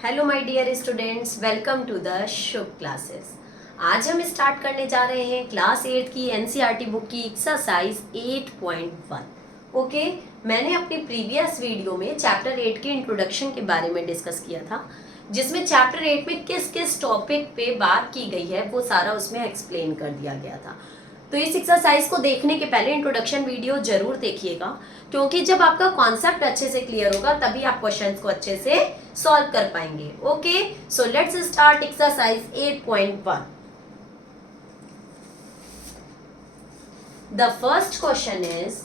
Hello my dear students, welcome to the Shubh classes. आज हम start करने जा रहे हैं क्लास 8 की एनसीईआरटी बुक की एक्सरसाइज 8.1। ओके, मैंने अपनी प्रीवियस वीडियो में चैप्टर 8 के इंट्रोडक्शन के बारे में डिस्कस किया था, जिसमें चैप्टर 8 में किस किस टॉपिक पे बात की गई है वो सारा उसमें एक्सप्लेन कर दिया गया था। तो इस एक्सरसाइज को देखने के पहले इंट्रोडक्शन वीडियो जरूर देखिएगा, क्योंकि जब आपका कॉन्सेप्ट अच्छे से क्लियर होगा तभी आप क्वेश्चंस को अच्छे से सॉल्व कर पाएंगे। Okay, so let's start exercise 8.1। The first question is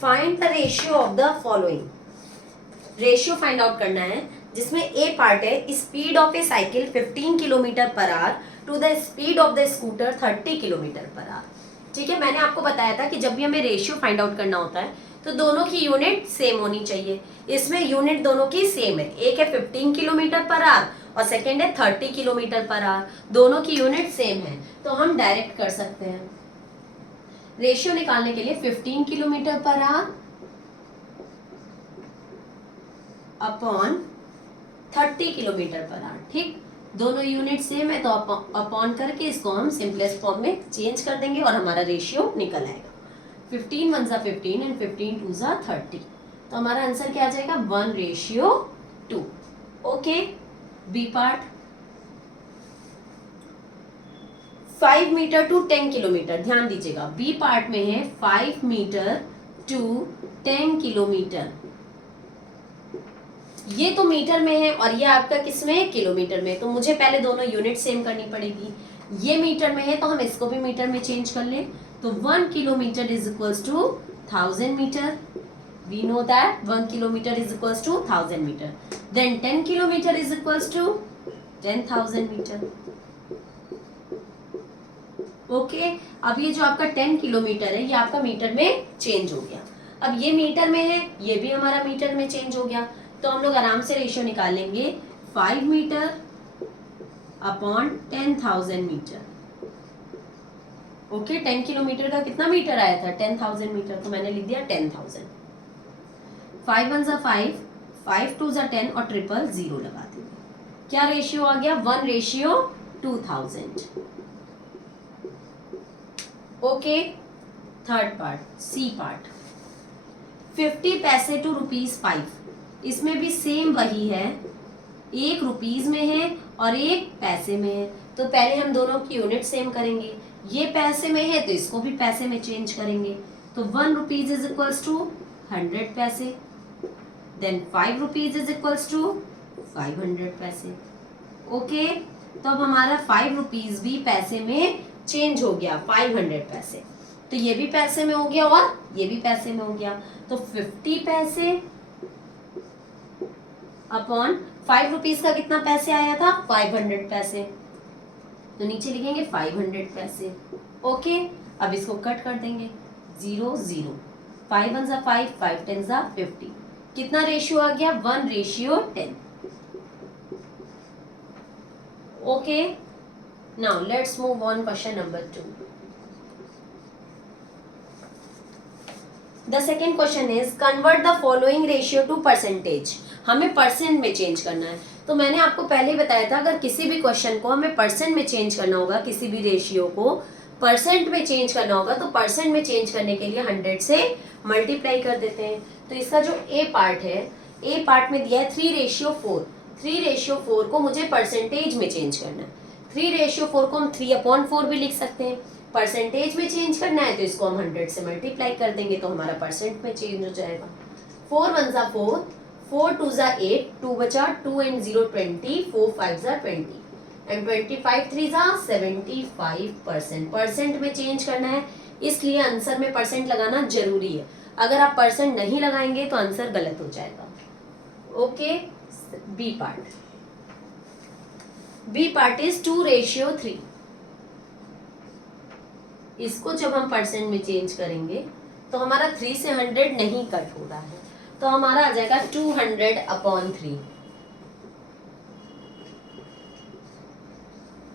find the ratio of the following. Ratio find out करना है, जिसमें ए पार्ट है speed of a cycle 15 kilometre per hour to the speed of the scooter 30 kilometre per hour. ठीक है, मैंने आपको बताया था कि जब भी हमें रेशियो फाइंड आउट करना होता है तो दोनों की यूनिट सेम होनी चाहिए। इसमें यूनिट दोनों की सेम है, एक है 15 किलोमीटर पर आवर और सेकेंड है 30 किलोमीटर पर आवर। दोनों की यूनिट सेम है, तो हम डायरेक्ट कर सकते हैं। रेशियो निकालने के लिए 15 kilometre per our upon 30 kilometre per hour. ठीक, दोनों यूनिट सेम है तो अपॉन करके इसको हम सिंपलेस्ट फॉर्म में चेंज कर देंगे और हमारा रेशियो निकल आएगा। 15 1 ज़ा 15 एंड 15 2 ज़ा 30। तो हमारा आंसर क्या आ जाएगा? 1:2। Okay, B part 5 metre to 10 kilometre. ध्यान दीजिएगा, बी पार्ट में है 5 मीटर टू 10 किलोमीटर। ये तो मीटर में है और ये आपका किस में है? किलोमीटर में। तो मुझे पहले दोनों यूनिट सेम करनी पड़ेगी। ये मीटर में है तो हम इसको भी मीटर में चेंज कर लें। तो 1 kilometre is equals to 1000 metre. We know that 1 kilometre is equals to 1000 metre. Then 10 kilometre is equals to 10,000 metre. Okay, अब ये जो आपका 10 किलोमीटर है ये आपका मीटर में चेंज हो गया। अब ये मीटर में है, ये भी हमारा मीटर में चेंज हो गया। तो हम लोग आराम से रेशियो निकालेंगे 5 metre upon 10,000 metre. Okay, 10 kilometre का कितना मीटर आया था? 10,000 मीटर। तो मैंने लिख दिया 10,000। 5 1 ज़ा 5, 5 2 ज़ा 10 और ट्रिपल 0 लगा देंगे। क्या रेशियो आ गया? 1:2000। Okay, third part C part 50 पैसे टू ₹5। इसमें भी सेम वही है, एक रुपीज में है और एक पैसे में है। तो पहले हम दोनों की यूनिट सेम करेंगे। ये पैसे में है तो इसको भी पैसे में चेंज करेंगे। तो 1 रुपीज इज इक्वल्स टू 100 पैसे। Then 5 rupees is equals to 500 पैसे। ओके, तो अब हमारा 5 रुपीज भी पैसे में चेंज हो गया, 500 पैसे। तो ये भी पैसे में हो गया और ये भी पैसे में हो गया। तो 50 पैसे अपॉन 5 रुपीज का कितना पैसे आया था? 500 पैसे। तो नीचे लिखेंगे 500 पैसे। ओके, अब इसको कट कर देंगे, 0 0। 5 1 ज़ा 5, 5 10 ज़ा 50। कितना रेशियो आ गया? 1:10। Okay, now let's move on question number 2। The second question is convert the following ratio two percentage. हमें परसेंट में चेंज करना है। तो मैंने आपको पहले ही बताया था, अगर किसी भी क्वेश्चन को हमें परसेंट में चेंज करना होगा, किसी भी रेशियो को परसेंट में चेंज करना होगा, तो परसेंट में चेंज करने के लिए 100 से मल्टीप्लाई कर देते हैं। तो इसका जो ए पार्ट है, ए पार्ट में दिया है 3:4। 3:4 को मुझे परसेंटेज में चेंज करना है। 3:4 को हम 3/4 भी लिख सकते हैं। परसेंटेज में चेंज करना है तो इसको हम 100 से मल्टीप्लाई कर देंगे तो हमारा परसेंट में चेंज हो जाएगा। 4 1 ज़ा 4, 4 2 ज़ा 8, 2 बचा, 2 एंड 0 20, 4 5 ज़ा 20 एंड 25 3 ज़ा 75%। परसेंट में चेंज करना है, इसलिए आंसर में परसेंट लगाना जरूरी है। अगर आप परसेंट नहीं लगाएंगे तो आंसर गलत हो जाएगा। Okay, B part, B part is 2:3। इसको जब हम परसेंट में चेंज करेंगे तो हमारा 3 से 100 नहीं कट हो रहा है, तो हमारा आ जाएगा 200/3।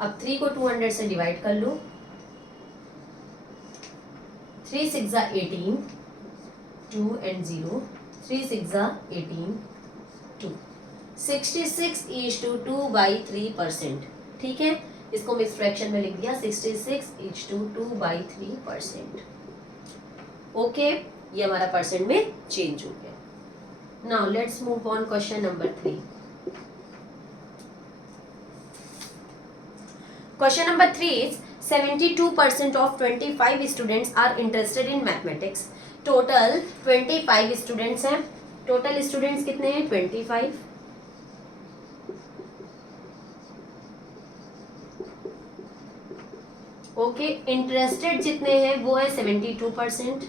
अब 3 को 200 से डिवाइड कर लो। 3 6 ज़ा 18, 2 and 0, 3 6 18, 2, 66:2/3%। ठीक है, इसको मिक्स फ्रैक्शन में लिख दिया 66:2/3%। ओके, ये हमारा परसेंट में चेंज हो गया। Now let's move on question number 3। Question number 3 is 72% of 25 students are interested in mathematics. Total 25 students हैं। Total students कितने हैं? 25। ओके, इंटरेस्टेड जितने हैं वो है 72%।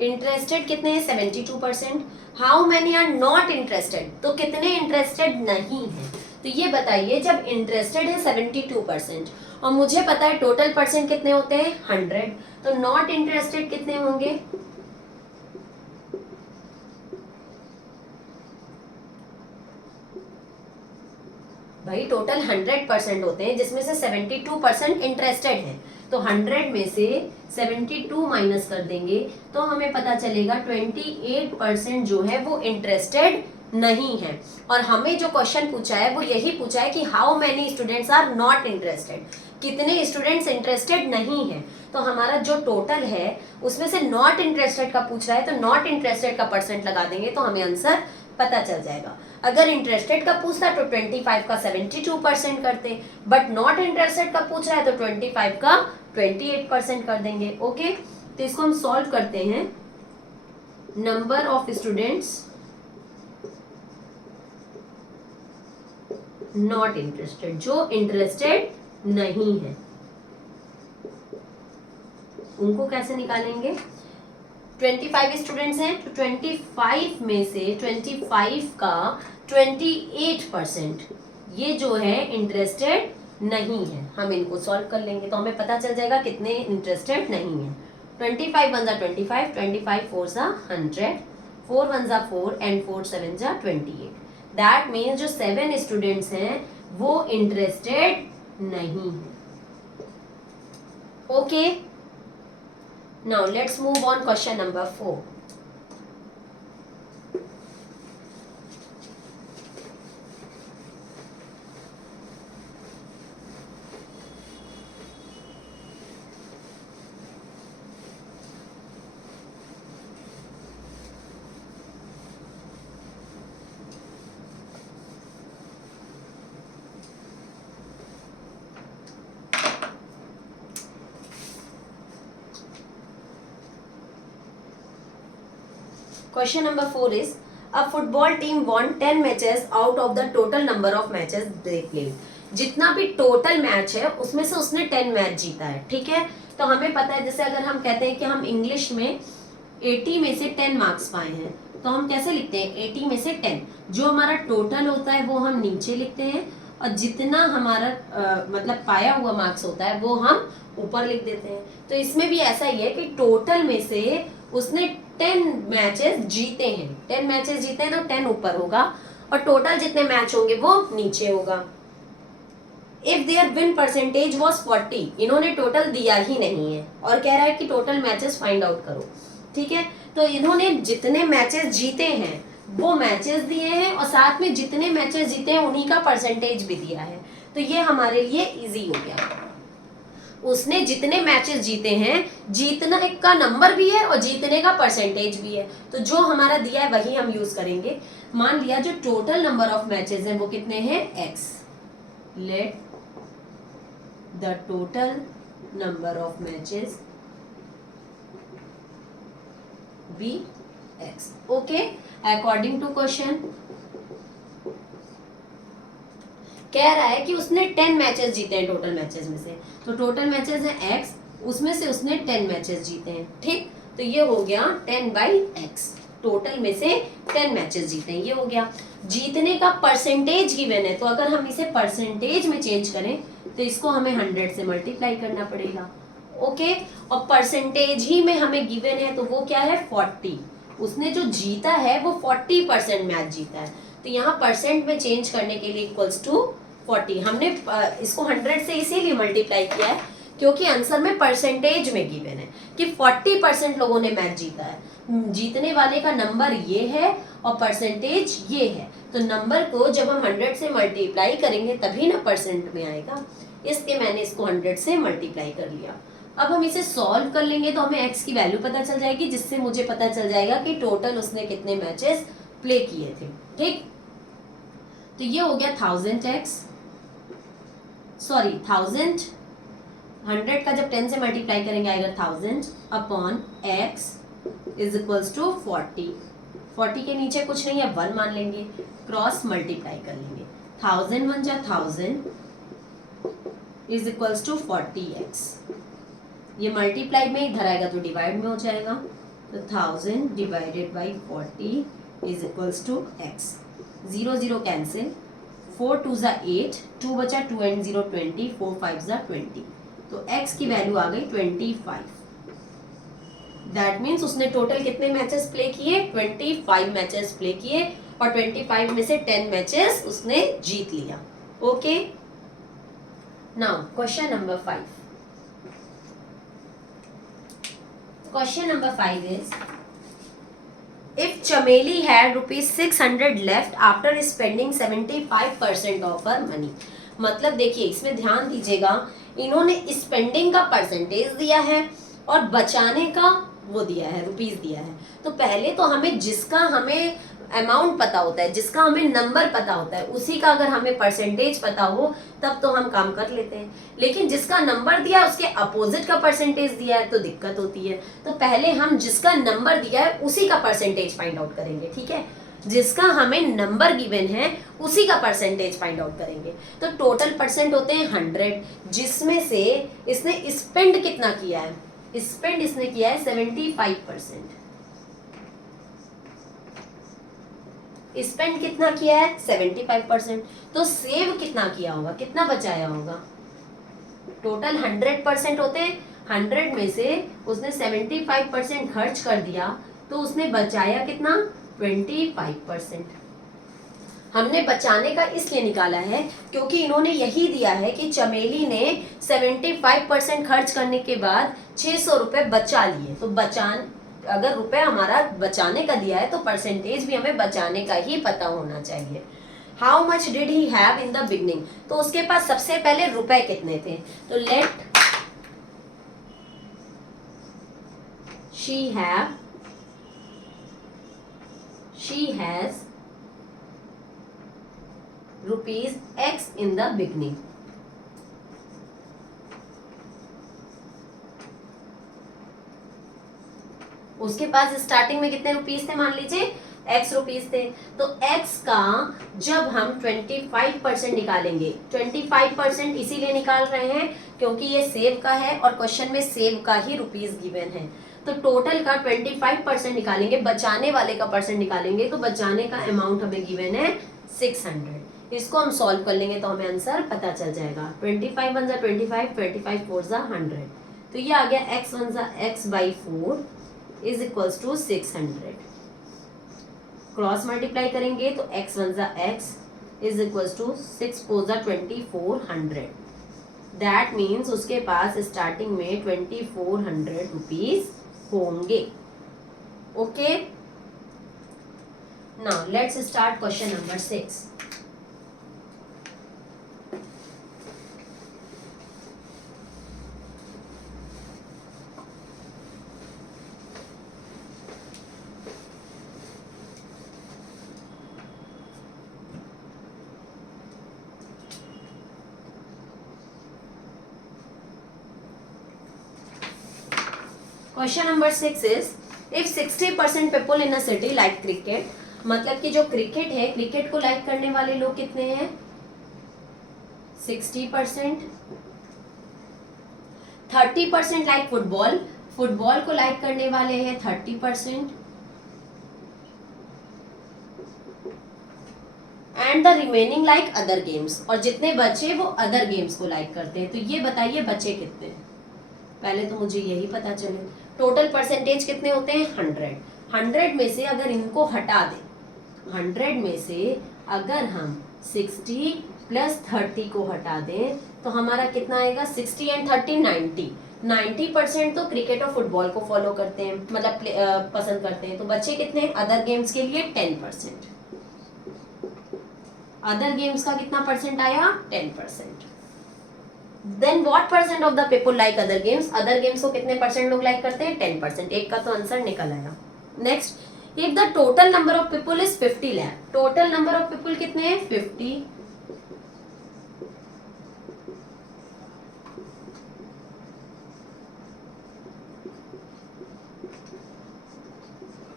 इंटरेस्टेड कितने हैं? 72%। How many are not interested, तो कितने इंटरेस्टेड नहीं है? तो ये बताइए, जब इंटरेस्टेड है 72% और मुझे पता है टोटल परसेंट कितने होते हैं? 100, तो नॉट इंटरेस्टेड कितने होंगे? भाई टोटल 100% होते हैं, जिसमें से 72% इंटरेस्टेड है, तो 100 में से 72 माइनस कर देंगे तो हमें पता चलेगा 28% जो है वो इंटरेस्टेड नहीं है। और हमें जो क्वेश्चन पूछा है वो यही पूछा है कि how many students are not interested, कितने स्टूडेंट्स इंटरेस्टेड नहीं है। तो हमारा जो टोटल है उसमें से नॉट इंटरेस्टेड का पूछ रहा है, तो नॉट इंटरेस्टेड का परसेंट लगा देंगे तो हमें आंसर पता चल जाएगा। अगर इंटरेस्टेड का पूछता तो 25 का 72% करते, बट नॉट इंटरेस्टेड का पूछ रहा है तो 25 का 28% कर देंगे। ओके, तो इसको हम सॉल्व करते हैं। Number of students not interested, जो इंटरेस्टेड नहीं है, उनको कैसे निकालेंगे? 25 स्टूडेंट्स हैं तो 25 में से 25 का 28% ये जो है इंटरेस्टेड नहीं है। हम इनको सॉल्व कर लेंगे तो हमें पता चल जाएगा कितने इंटरेस्टेड नहीं है। 25 1 25, 25 4 100, 4 1 4 एंड 4 7 28। दैट मीन्स जो 7 स्टूडेंट्स हैं वो इंटरेस्टेड नहीं है। Okay, now let's move on question number 4. Question number 4 is a football team won 10 matches out of the total number of matches they played. जितना भी टोटल मैच है उसमें से उसने 10 मैच जीता है। ठीक है, तो हमें पता है, जैसे अगर हम कहते हैं कि हम इंग्लिश में 80 में से 10 मार्क्स पाए हैं तो हम कैसे लिखते हैं? 80 में से 10, जो हमारा टोटल होता है वो हम नीचे लिखते हैं और जितना हमारा मतलब पाया हुआ मार्क्स होता है वो हम ऊपर लिख देते हैं। तो इसमें भी ऐसा ही है कि टोटल में से उसने 10 मैचेस जीते हैं, 10 मैचेस जीते हैं तो 10 ऊपर होगा और टोटल जितने मैच होंगे वो नीचे होगा। If their win percentage was 40, इन्होंने टोटल दिया ही नहीं है और कह रहा है कि टोटल मैचेस फाइंड आउट करो। ठीक है, तो इन्होंने जितने मैचेस जीते हैं वो मैचेस दिए हैं और साथ में जितने मैचेस जीते हैं उन्हीं का परसेंटेज भी दिया है, तो ये हमारे लिए इजी हो गया। उसने जितने मैचेस जीते हैं, जीतना का नंबर भी है और जीतने का परसेंटेज भी है, तो जो हमारा दिया है वही हम यूज करेंगे। मान लिया जो टोटल नंबर ऑफ मैचेस हैं वो कितने हैं? x। Let the total number of matches be x। Okay, according to question कह रहा है कि उसने 10 मैचेस जीते हैं टोटल मैचेस में से, तो टोटल मैचेस है x, उसमें से उसने 10 मैचेस जीते हैं। ठीक, तो ये हो गया 10/x, टोटल में से 10 मैचेस जीते हैं, ये हो गया। जीतने का परसेंटेज गिवन है, तो अगर हम इसे परसेंटेज में चेंज करें तो इसको हमें 100 से मल्टीप्लाई करना पड़ेगा। ओके, और परसेंटेज ही में हमें गिवन है तो वो क्या है? 40। उसने जो जीता है वो 40% मैच जीता है, तो यहाँ परसेंट में चेंज करने के लिए इक्वल्स टू 40। हमने इसको 100 से इसीलिए मल्टीप्लाई किया है क्योंकि आंसर में परसेंटेज में गिवन है कि 40% लोगों ने मैच जीता है। जीतने वाले का नंबर ये है और परसेंटेज ये है, तो नंबर को जब हम 100 से मल्टीप्लाई करेंगे तभी ना परसेंट में आएगा, इसलिए मैंने इसको 100 से मल्टीप्लाई कर लिया। अब हम इसे सॉल्व कर लेंगे तो हमें x की वैल्यू पता चल जाएगी, जिससे मुझे पता चल जाएगा कि टोटल उसने कितने मैचेस प्ले किए थे। ठीक, तो ये हो गया 1000x, सॉरी 1000, 100 का जब 10 से मल्टीप्लाई करेंगे आएगा 1000 upon x is equals to 40। 40 के नीचे कुछ नहीं है, 1 मान लेंगे, क्रॉस मल्टीप्लाई कर लेंगे, 1000 1 जा 1000 इज इक्वल्स टू 40x। ये मल्टीप्लाई में इधर आएगा तो डिवाइड में हो जाएगा, तो 1000 divided by 40 is equals to x। 0 0 cancel, 4 2 जा 8, 2 बचा, 2 एंड 0 20, 4 5 जा 20, तो x की वैल्यू आ गई 25। दैट मीन्स उसने टोटल कितने मैचेस प्ले किए, 25 मैचेस प्ले किए और 25 में से 10 मैचेस उसने जीत लिया। Okay, now question number 5। Question number 5 is, if Chameli had ₹600 left after spending 75% of her money। मतलब देखिए इसमें ध्यान दीजिएगा, इन्होंने स्पेंडिंग का परसेंटेज दिया है और बचाने का वो दिया है, रुपीस दिया है। तो पहले तो हमें जिसका हमें अमाउंट पता होता है, जिसका हमें नंबर पता होता है, उसी का अगर हमें परसेंटेज पता हो तब तो हम काम कर लेते हैं, लेकिन जिसका नंबर दिया है उसके अपोजिट का परसेंटेज दिया है तो दिक्कत होती है। तो पहले हम जिसका नंबर दिया है उसी का परसेंटेज फाइंड आउट करेंगे। ठीक है, जिसका हमें नंबर गिवन है उसी का परसेंटेज फाइंड आउट करेंगे। तो टोटल परसेंट होते हैं 100, जिसमें से इसने स्पेंड कितना किया है, स्पेंड इसने किया है 75%। स्पेंड कितना किया है 75%, तो सेव कितना किया होगा, कितना बचाया होगा। टोटल 100% होते हैं, 100 में से उसने 75% खर्च कर दिया तो उसने बचाया कितना, 25%। हमने बचाने का इसलिए निकाला है क्योंकि इन्होंने यही दिया है कि चमेली ने 75% खर्च करने के बाद 600 रुपए बचा लिए। तो अगर रुपए हमारा बचाने का दिया है तो परसेंटेज भी हमें बचाने का ही पता होना चाहिए। How much did he have in the beginning, तो उसके पास सबसे पहले रुपए कितने थे, तो let she has rupees x in the beginning. उसके पास स्टार्टिंग में कितने रुपीस थे, मान लीजिए x रुपीस थे, तो x का जब हम 25% निकालेंगे, 25% इसीलिए निकाल रहे हैं क्योंकि ये सेव का है और क्वेश्चन में सेव का ही रुपीस गिवन है। तो टोटल का 25% निकालेंगे, बचाने वाले का परसेंट निकालेंगे, तो बचाने का अमाउंट हमें गिवन है 600। इसको हम सॉल्व कर लेंगे तो हमें आंसर पता चल जाएगा। 25 1 जा 25, 25 4 जा 100, तो ये आ गया x 1 जा x by 4 is equals to 600। Cross multiply करेंगे तो x 1 जा x इज इक्वल्स टू 6 4 जा 2400। दैट मीन्स उसके पास स्टार्टिंग में 2400 रुपीज होंगे। Okay, now let's start question number 6। Question number 6 is, if 60% people in a city like cricket, मतलब कि जो क्रिकेट है, क्रिकेट को लाइक करने वाले लोग कितने हैं, 60%। 30% लाइक फुटबॉल, फुटबॉल को लाइक करने वाले हैं 30%। And the remaining like other games, और जितने बचे वो अदर गेम्स को लाइक करते हैं। तो ये बताइए बचे कितने हैं, पहले तो मुझे यही पता चले। टोटल परसेंटेज कितने होते हैं 100। 100 में से अगर इनको हटा दें, 100 में से अगर हम 60 प्लस 30 को हटा दें तो हमारा कितना आएगा, 60 एंड 30 90। 90% तो क्रिकेट और फुटबॉल को फॉलो करते हैं, मतलब पसंद करते हैं। तो बच्चे कितने, अदर गेम्स के लिए 10%। अदर गेम्स का कितना परसेंट आया, 10%। Then what percent of the people like other games, other games को कितने परसेंट लोग लाइक करते हैं, 10%। एक का तो आंसर निकल आया। Next, if the total number of people is 50 lakh, total number of people कितने हैं, 50।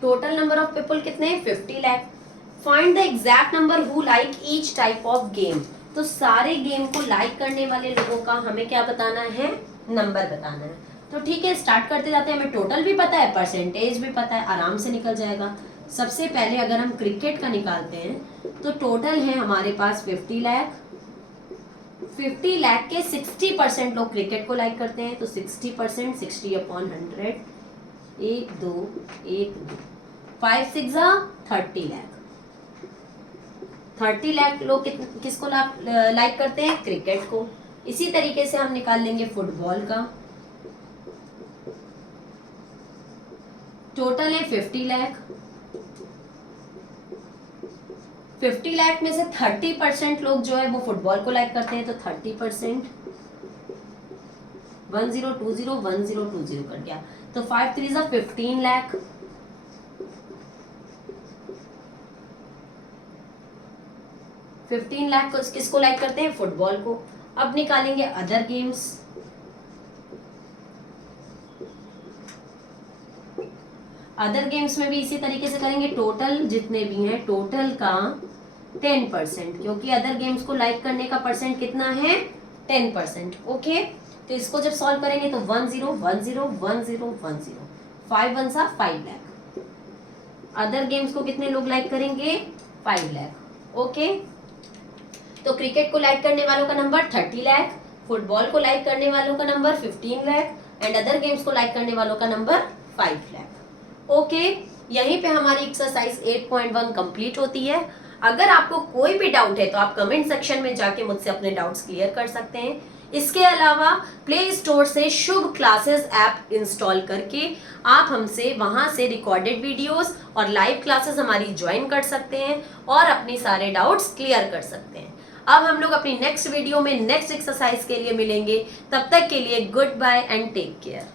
टोटल नंबर ऑफ पीपल कितने हैं, 50 lakh. Find the exact number who like each type of game, तो सारे गेम को लाइक करने वाले लोगों का हमें क्या बताना है, नंबर बताना है। तो ठीक है, स्टार्ट करते जाते हैं। हमें टोटल भी पता है, परसेंटेज भी पता है, आराम से निकल जाएगा। सबसे पहले अगर हम क्रिकेट का निकालते हैं तो टोटल है हमारे पास 50 लाख। 50 लाख के 60% लोग क्रिकेट को लाइक करते हैं, तो 60%, 60/100, 1 2 1 2 5 6 30 लाख। 30 लाख लोग किसको लाइक करते हैं, क्रिकेट को। इसी तरीके से हम निकाल लेंगे फुटबॉल का। टोटल है 50 लाख। 50 लाख में से 30% लोग जो है वो फुटबॉल को लाइक करते हैं, तो 30%, 1020 कर दिया, तो 5 3 15 लाख। 15 लाख को किसको लाइक करते हैं, फुटबॉल को। अब निकालेंगे अदर गेम्स। अदर गेम्स में भी इसी तरीके से करेंगे, टोटल जितने भी हैं टोटल का 10%, क्योंकि अदर गेम्स को लाइक करने का परसेंट कितना है, 10%। ओके, तो इसको जब सॉल्व करेंगे तो 10 10 10 10 5 1 5 लाख। अदर गेम्स को कितने लोग लाइक करेंगे, 5 लाख। ओके, तो क्रिकेट को लाइक करने वालों का नंबर 30 लाख, फुटबॉल को लाइक करने वालों का number 15 lakh and other games को लाइक करने वालों का नंबर 5 लाख। ओके, यहीं पे हमारी एक्सरसाइज 8.1 कंप्लीट होती है। अगर आपको कोई भी डाउट है तो आप कमेंट सेक्शन में जाके मुझसे अपने डाउट्स क्लियर कर सकते हैं। इसके अलावा प्ले स्टोर से शुभ क्लासेस ऐप इंस्टॉल करके आप हमसे वहां से रिकॉर्डेड वीडियोस और लाइव क्लासेस हमारी ज्वाइन कर सकते हैं और अपने सारे डाउट्स क्लियर कर सकते हैं। अब हम लोग अपनी नेक्स्ट वीडियो में नेक्स्ट एक्सरसाइज के लिए मिलेंगे। तब तक के लिए good bye and take care.